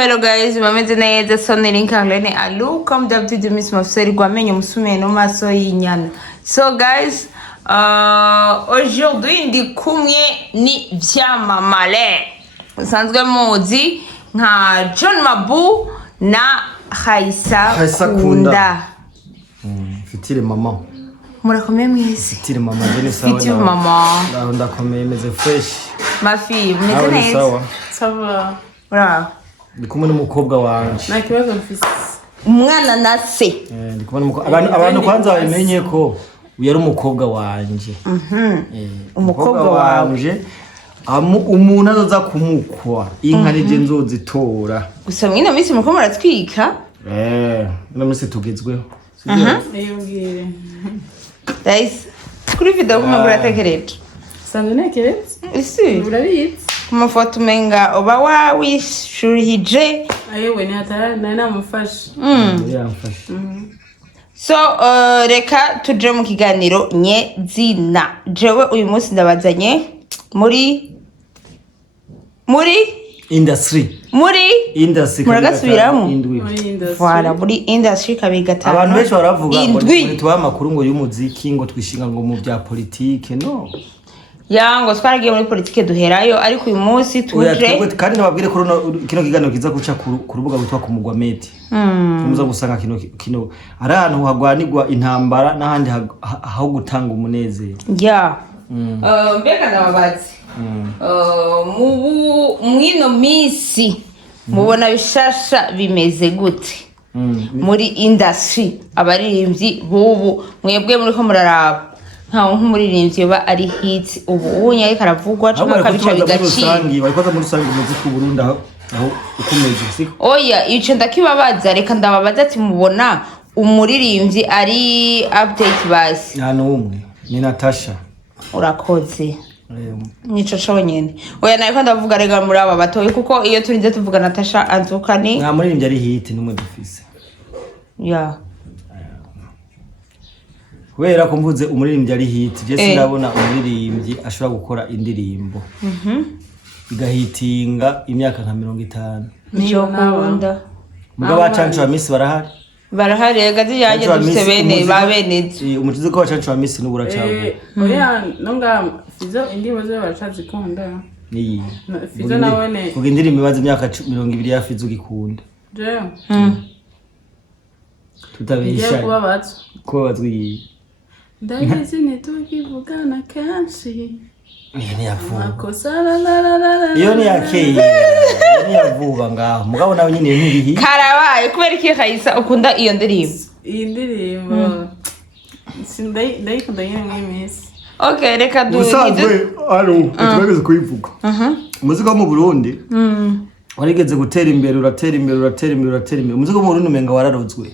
hello guys, bameze neza sonne link Arlene allo comme d'habitude Miss Mafseri gwamenye musume no maso y'inyana. So guys, aujourd'hui ndi kumwe ni vyamamare. Usanzwe muzi nka John Mabu na Haisa Kunda. Fitire mama. Murakomeye mwese. Fitire mama jene sawa. Fitire mama. Ndakomeye meze fresh. Mafi, meze neza. Sawa. Sawa. Bravo. Ndikumwe n'umukobwa wanje. Na kibazo mfise. Umwana na se. Ndikumwe n'umukobwa. Abantu kwanza bamenye ko yari umukobwa wanje. Umukobwa wanje. Umuntu azoza kumukwa inka nije nzozitora. Gusa mwina misi muko muratwika. Ino misi tugezweho. Eyongere. Guys, kuri video kuma buratekereje. Sanzwe nekeretse? Isi. Urabizi? Kuma foto menga oba wa wishurihije. Ayewe ni atara na namufasha. Yamfasha. So reka tuje mu kiganiro nye zina. Jewe uyu munsi ndabazanye muri industry. Muragasubiramo. Voilà, muri industry kabigata. Abantu benshi baravuga ngo tuba amakuru ngo y'umuziki ngo twishinga ngo mu bya politike no. Yango twaragiye muri politike duherayo ariko uyu munsi tuje kandi nababwire ko kino kiganiro kiza guca ku rubuga rutwa ku mugwa meti. Muza gusanga kino ari ahantu hagwanirwa intambara n'ahandi aho gutanga umunezero. Ya. Mbega ndababazi. Mwino misi mubona bishasha bimeze gute muri industry abaririmbyi bubu mwebwe muri ko muraraba nkaho nk'umuririmbyi ba ari hit ubu unye ariko aravugwa cyangwa kabica bigaci barikoza muri sangi umuziki w'u Burundi aho ukomeze siko oya ico ndakibabaza reka ndababaza ati mubona umuririmbyi ari update basi nta numwe ni Natasha urakoze nico conyene oya nayo ndavuga rega muri aba batoye kuko iyo turinze tuvuga Natasha Anzukani nta muririmbyi ari hit numwe dufise ya kubera ko mvuze umuririmbyi ari hit je sindabona umuririmbyi ashobora gukora indirimbo igahitinga imyaka nka 50 niyo kunda mugabo acancu wa Miss barahari gazi yaje dufite bene babeneze umutuzi ko acancu wa Miss n'ubura cyabo oya nonga fizo indirimbo zo baracazikunda ni fizo nawone vuga indirimbo imaze imyaka 20 ya Fizo gikunda je tutabisha ko batwi ndabizi nitugivugana kanshi ni yavuba makosa la iyo ni yakeye ni yavuba ngaho mugabo nawe nyine nkirihi karabaye kubera iki Haisa ukunda iyo ndirimbo ndayikunda nyine mwimisi okay reka usanzwe tubageze kuyivuga umuziki wo mu Burundi warigeze gutera imbere uratera imbere umuziki wo mu Burundi umenga wararozwe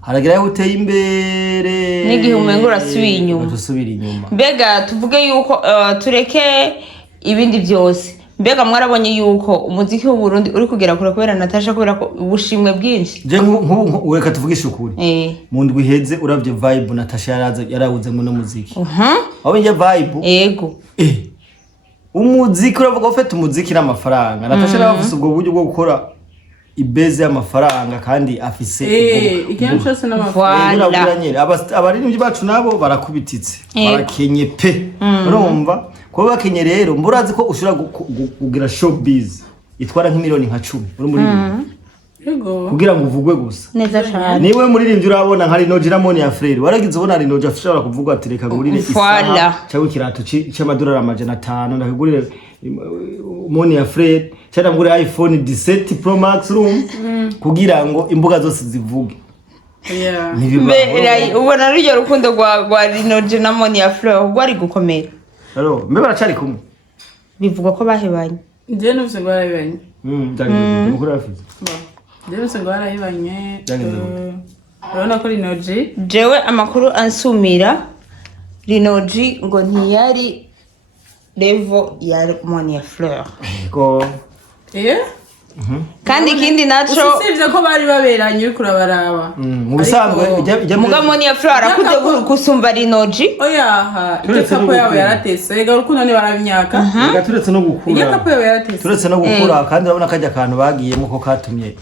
haragira yo uteye imbere n'igihe umenga urasubira inyuma mbega tuvuge yuko tureke ibindi byose mbega mwarabonye yuko umuziki w'u Burundi uri kugera kure kubera Natasha kubera ko ubushimwe bwinshi je nk'ubu reka tuvugishe ukuri mu ndwi heze uravye vibe Natasha yarabuze mu muziki wabonye vibe yego umuziki uravuga ufite umuziki n'amafaranga Natasha yaravuze ubwo buryo bwo gukora ibeze y'amafaranga kandi afise ikintu cyose n'amafaranga abaririmbyi bacu nabo barakubititse barakenye pe urumva ko bakenye rero mburazi ko ushobora kugira showbiz itwara nk'imiliyoni nka 10 uri muri yego kugira ngo uvugwe gusa neza cyane niwe muririmbyi urabona nka Lino na Monia frere waragize ubona Lino ashobora kuvuga ati reka ngurire isaha cyangwa ikirato cy'amadolari 500 ndakugurire Monia frere cyangwa ngurire iPhone 17 Pro Max room kugira ngo imbuga zose zivuge ubona rujya rukundo rwa Lino na Monia frere rwari gukomera rero mbe baracari kumwe bivuga ko bahebanye je nufise ngo barabanye ndageze mukuru afite je nufise ngo barabanye urabona ko Linoji jewe amakuru ansumira Linoji ngo ntiyari level ya Monia Fleur ko kandi ikindi naco usibye ko bari baberanye uri kurabaraba mu bisanzwe muga Monia Fleur arakuze gusumba Linoji oyaha igikapo yawe yaratese ega urukundo ni barabimyaka ega turetse no gukura igikapo yawe yaratese turetse no gukura kandi urabona kajya akantu bagiyemo ko katumye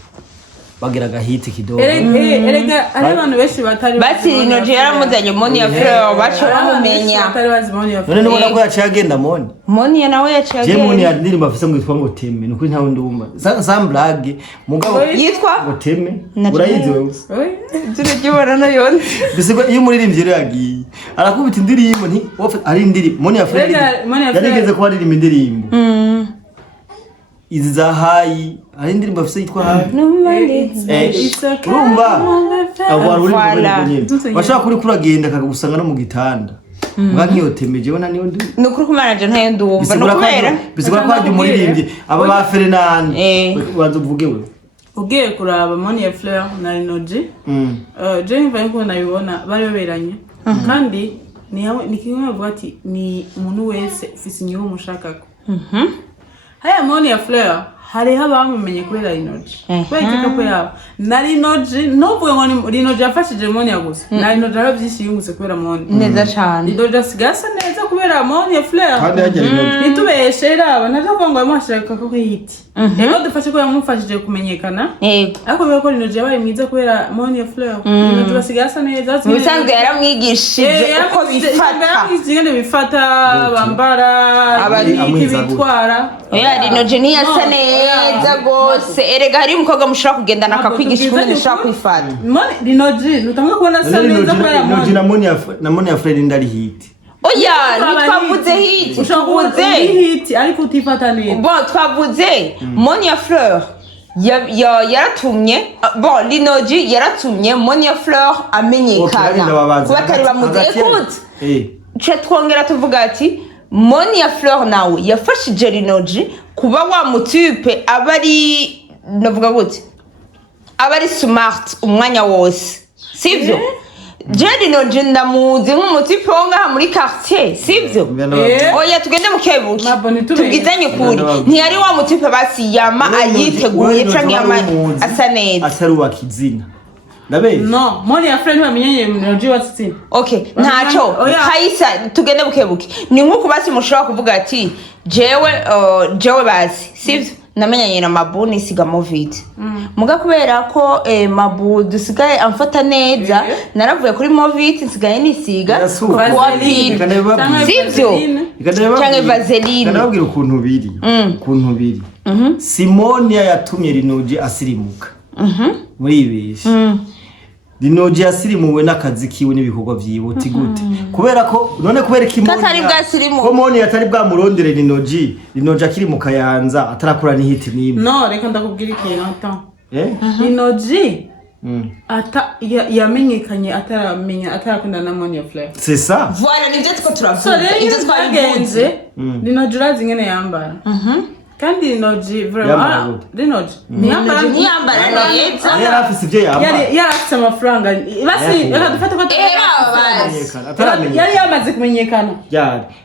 bagiraga hiti kidogo erega ari abantu benshi batari basi Linoji yaramuzanye Monia Fleur bacho bamumenya batari bazi Monia none nubona ko yaciye agenda Monia nawe yaciye agenda Monia ndirimbo afise ngo yitwa ngo teme nuko ntawe ndumva sam blague mugabo yitwa ngo teme urayizi wewe turajibona nayo bisigo iyo umuririmbyi rero yagiye arakubita indirimbo nti ari indirimbo Monia Fleur yarigeze ko aririmba indirimbo izi za hayi ari indirimbo afise yitwa hayi urumva abo uri kubera bashaka kuri kuragenda kagusanga no mu gitanda mbwa nkiyo temeje wona niyo ndi nukuri kumanaje ntayo ndumva no kubera bisigura ko ari umuririmbyi aba ba Fernand wazo uvuge we ugiye kuraba Monia Fleur na Linoji je mvaye ko nabibona bari baberanye kandi ni kimwe bavuga ati ni umuntu wese ufise inyungu mushakako haya Monia Fleur hariho abamumenye kubera Linoji kubera igikapo yawe na Linoji n'uvuga ngo Linoji yafashije Monia gusa na Linoji rero byinshi yungutse kubera Monia neza cyane Linoji asigasa neza kubera Monia Fleur kandi yaje Linoji nitubeshe raba navuga ngo yamushaka ko hiti rero dufashe ko yamufashije kumenyekana ariko biba ko Linoji yabaye mwiza kubera Monia Fleur Linoji basigasa neza ubusanzwe yaramwigishije uko bifata bambara abari bitwara Linoji ni yasa neza gose erega hari umukobwa mushaka kugendana akakwigisha uko nishaka kwifata Linoji nutanga kubona sa neza kubera Linoji na Monia Fleur ndari hiti oya nitwavuze hiti ushavuze hiti ariko utifata neza bon twavuze Monia Fleur yaratumye bon Linoji yaratumye Monia Fleur amenyekana kuba atari bamuzi écoute twongera tuvuga ati Monia Fleur nawe yafashije Linoji kuba wa mutipe abari navuga gute abari smart umwanya wose sivyo Linoji ndamuzi nk'umutipe wonga muri quartier sivyo oya tugende mu kebuki tugizanye kuri ntiyari wa mutipe basi yama ayiteguye canke yama asa neza ataruwa kizina no Monia Fleur ntibamenyanye Linoji watsi okay ntaco Kaisa tugende bukebuki ni nkuko basi mushobora kuvuga ati jewe basi sivyo namenyanye na Mabu nisiga Movid muga kubera ko Mabu dusigaye amfata neza naravuye kuri Movid nsigaye nisiga kwa pili sivyo cyangwa Vaseline kanababwira ukuntu biri Simonia yatumye Linoji asirimuka muri ibishe Linoji asirimuwe n'akazi kiwe n'ibikorwa vyibuti gute kubera ko none kubera Tatari bwasirimu ko Monia atari bwamurondere Linoji akiri mu Kayanza atarakura ni hit nimwe no reka ndakubwira ikintu Linoji yamenyekanye atarakunda na Monia Fleur c'est ça voilà nivyo tuko turavuga ivyo twagenze Linoji urazi ngene yambara kandi Linoji vraiment Linoji niyambara neza yarafise ivyo yambara yarafise amafaranga basi reka dufate ko yari yamaze kumenyekana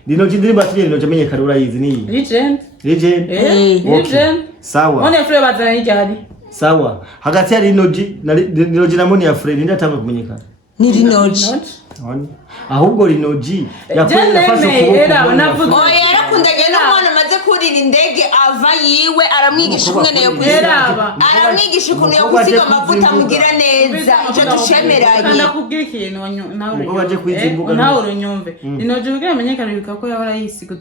Linoji ndirimbo ati Linoji amenyekana urayizi ni Legend sawa Monia Fleur bazana n'ijari sawa hagati ya Linoji na Monia Fleur ninde atanga kumenyekana ni Linoji ahubwo Linoji yafashe ukuboko oya yarakundanye n'umwana amaze kurira indege ava yiwe aramwigisha ukuntu yo kuzira aramwigisha ukuntu yo gusiga amavuta mugira neza icyo dushemeranye ndakubwira ikintu nawe urunyumve Linoji ubwira amenyekana bikako yahora yisiga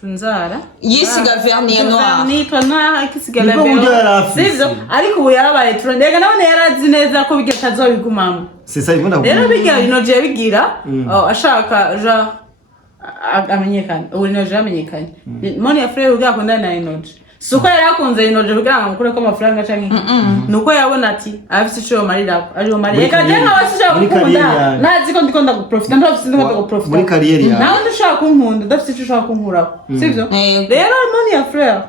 tunzara yisiga vernis noir nitwa nta kisiga la vernis ariko ubu yarabaye turondega nawe yarazi neza ko bigiye tazobigumamo sisa ibona rero bigira Linoji yabigira ashaka ja amenyekana ubu Linoji amenyekanye Monia Fleur ugakunda na Linoji suko yarakunze Linoji kugira ngo mukure ko amafaranga canke nuko yabona ati afise ico marira ariyo marira eka je nkabasije gukunda nazi ko ndikunda guprofita ndafise ndikunda guprofita muri kariyeri yawe nawe ndashaka kunkunda ndafise ico ushaka kunkuraho sivyo rero Monia Fleur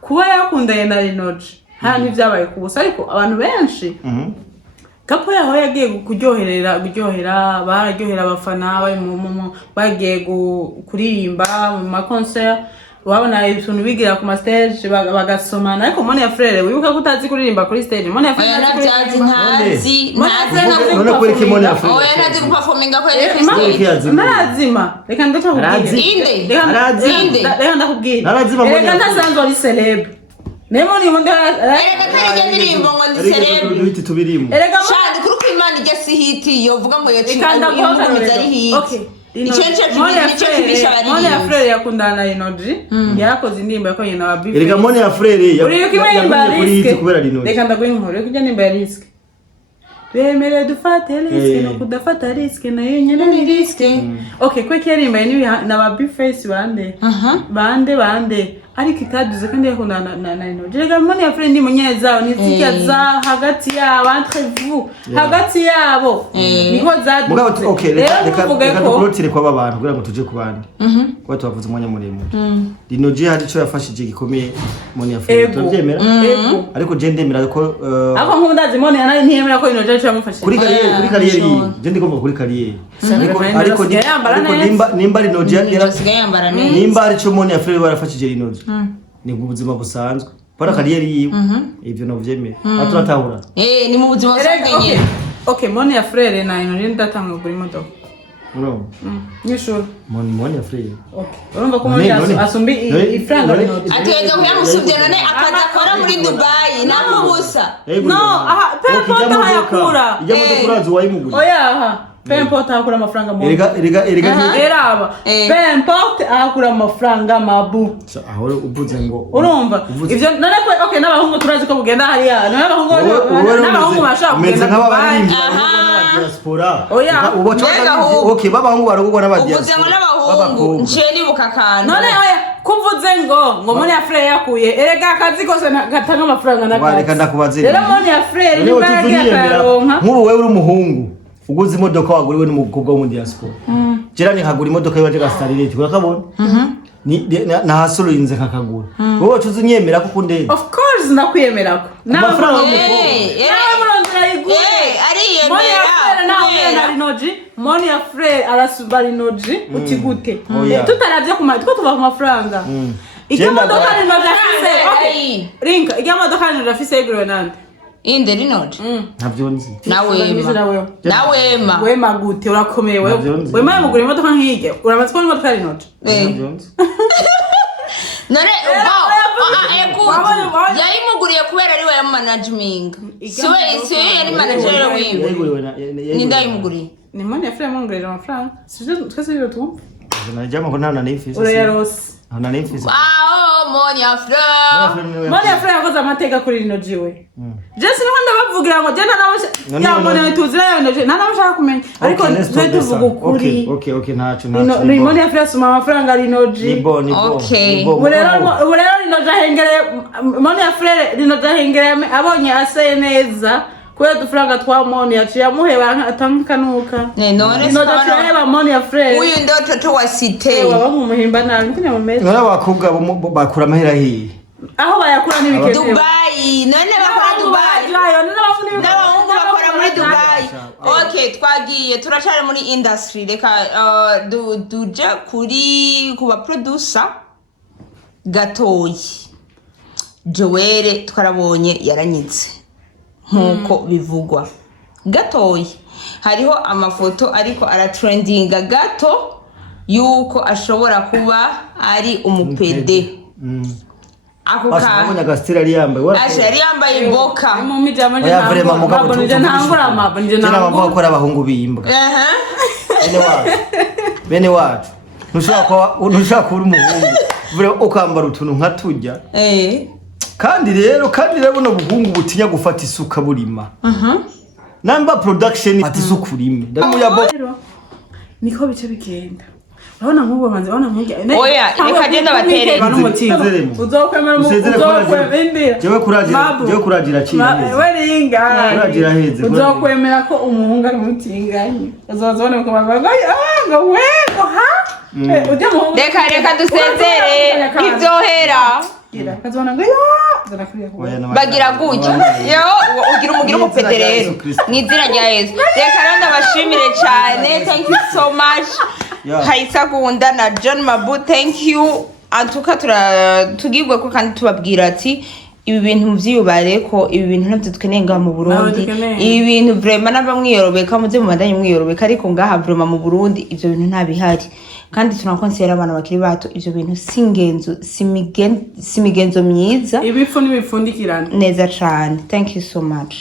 kuba yakundanye na Linoji hano ivyabaye kubusa ariko abantu benshi kapo yaho yagiye kuryohera bararyohera abafana bari bagiye kuririmba mu ma concert wabona ibintu bigira ku ma stage bagasomana ariko Monia Frere wibuka ko utazi kuririmba kuri stage Monia Frere ntabyazi ntazi none kuri ki Monia Frere oya ntazi guperforminga ko yari stage narazima reka ndakubwira reka ndakubwira reka ndasanzwe ari celebre Nemo ni monde erega tari ndirimbo ngo ndi celebre duhiti tubirimo erega shandi kuri ko Imana ijya si hiti yovuga ngo yoci ikanda ari hiti okay Monia Frere yakundana na Linoji yarakoze indirimbo yakoze na Babi erega Monia Frere yakuriye kubera Linoji reka ndaguye inkuru kujya nimba ya risk twemere dufate risk no kudafata risk nayo nyene ni risk okay kwe kirimba ni na Babi face bande ariko itaduze kandi yakundana na Linoji rega Monia Frere ndi munyeza ni zikya za hagati yabo entre vous hagati yabo niko za mugabo okay reka dukurotire kwa babantu kugira ngo tuje ku bandi kwa tubavuze umwanya muremure Linoji hari ico yafashije gikomeye Monia Frere tubyemera ariko je ndemera ko ako nkundazi Monia nayo ntiyemera ko Linoji cyo yamufashije kuri kariyeri je ndi kumva kuri kariyeri ariko nimba Linoji yarasigaye nimba ari cyo Monia Frere barafashije Linoji ni mu buzima busanzwe para kariyeri yiwe ivyo novyemera aturatahura ni mu buzima busanzwe okay Monia Frere na Linoji ndatanga kuri modoka no nyishura Monia Frere okay urumva ko Monia asumbi ifranga Linoji atwega kuyamusubye none akaza akora muri Dubai namubusa no aha pepo tahayakura ijya modoka urazi wayimugura oya Pemporte akura amafaranga mabu. Eraba. Pemporte akura amafaranga mabu. Aho ubuze ngo. Urumva? Ivyo none ko okay n'abahungu turazi ko bugenda hariya. N'abahungu bashaka kugenda nk'abaririmbyi n'aba diaspora. Okay babahungu barugwa n'aba diaspora. Ubuze ngo n'abahungu nje nibuka kana. None oya kuvuze ngo Monia Frere yakuye erega akazi kose gatanga amafaranga n'akazi. Reka ndakubaze. Rero Monia Frere ni baragiye nk'ubu wewe uri umuhungu. Uguze imodoka waguriwe n'umukobwa wo mu diaspora. Jerani nkagura imodoka yiwaje gastarire urakabona? Ni na hasururinze nkakagura. Wowe wacuze unyemera ko kunde. Of course nakwiyemerako. Amafaranga murondera yiguye. Ariyemera. Monia Frere arasuba Linoji utigute. Tutaravye kuma two tuva ku mafaranga. Imodoka Linoji afise. Okay. Rinka, imodoka Linoji afise Grenade. Inde Linoji ntavyonzi nawema wema gute urakomeye wema yamugura imodoka nk'ige uramaze ko imodoka Linoji none yayimuguriye kubera ari we ya management siwe yari manager wiwe ni ndayimuguriye ni Monia Frere yamugurira amafaranga sije twese biro tumva najama ko nta nifisi urayarose nta nifisi Monia Frere yakoze amateka kuri Linoji we Jesse niho ndabavugira ngo jena nawe ya Monia tuzira ya Linoji nashaka kumenya ariko twe tuvuga ukuri okay ntacu ni Monia Frere suma amafaranga Linoji okay urero Linoji ahengere Monia Frere Linoji ahengere abonye aseye neza kwa dufaranga twa Monia yamuheba atankanuka none Linoji Monia Frere uyu ndo toto wa cité waba mu muhimba nani kunya mu mezi n'abakobwa bakura amahera hiye aho bayakura n'ibikete Dubai none bakora Dubai n'abahungu bakora muri Dubai okay twagiye turacari muri industry reka duje kuri kuba producer gatoyi Joelle twarabonye yaranyitse nkuko bivugwa gatoyi hariho amafoto ariko aratrendinga gato yuko ashobora kuba ari umupede ako ka agastira ari yambaye ari yambaye boka mu mijamo nje ntangura amabo nje ntangura gukora abahungu biyimbwa bene wacu ntushaka kuba umuhungu vure ukambara utuntu nka tujya kandi rero buno buhungu butinya gufata isuka burima namba production ati sukurime niko bice bigenda urabona nk'ubu banze urabona nk'ujya oya reka genda batere uzokwemera uzokwemera jewe kuragira cyane kuragira heze uzokwemera ko umuhungu ari mutinganye uzozone ko bavuga ngo wego ha ujya muhungu reka dusezere kivyohera kazona ngo bagira gutya yo ugira umugira umupede rero mwizina rya Yesu reka randa bashimire cyane thank you so much Haisa Gunda na John Mabu thank you atuka tugibwe ko kandi tubabwira ati ibi bintu muvyiyubare ko ibi bintu navyo dukeneye ngaha mu Burundi ibi bintu vraiment n'abamwiyorobeka muze mu bandanye mwiyorobeka ariko ngaha vraiment mu Burundi ivyo bintu nta bihari kandi tunakonsera abantu bakiri bato ivyo bintu singenzo simigenzo myiza ibifu n'ibifundikirana neza cyane. Thank you so much.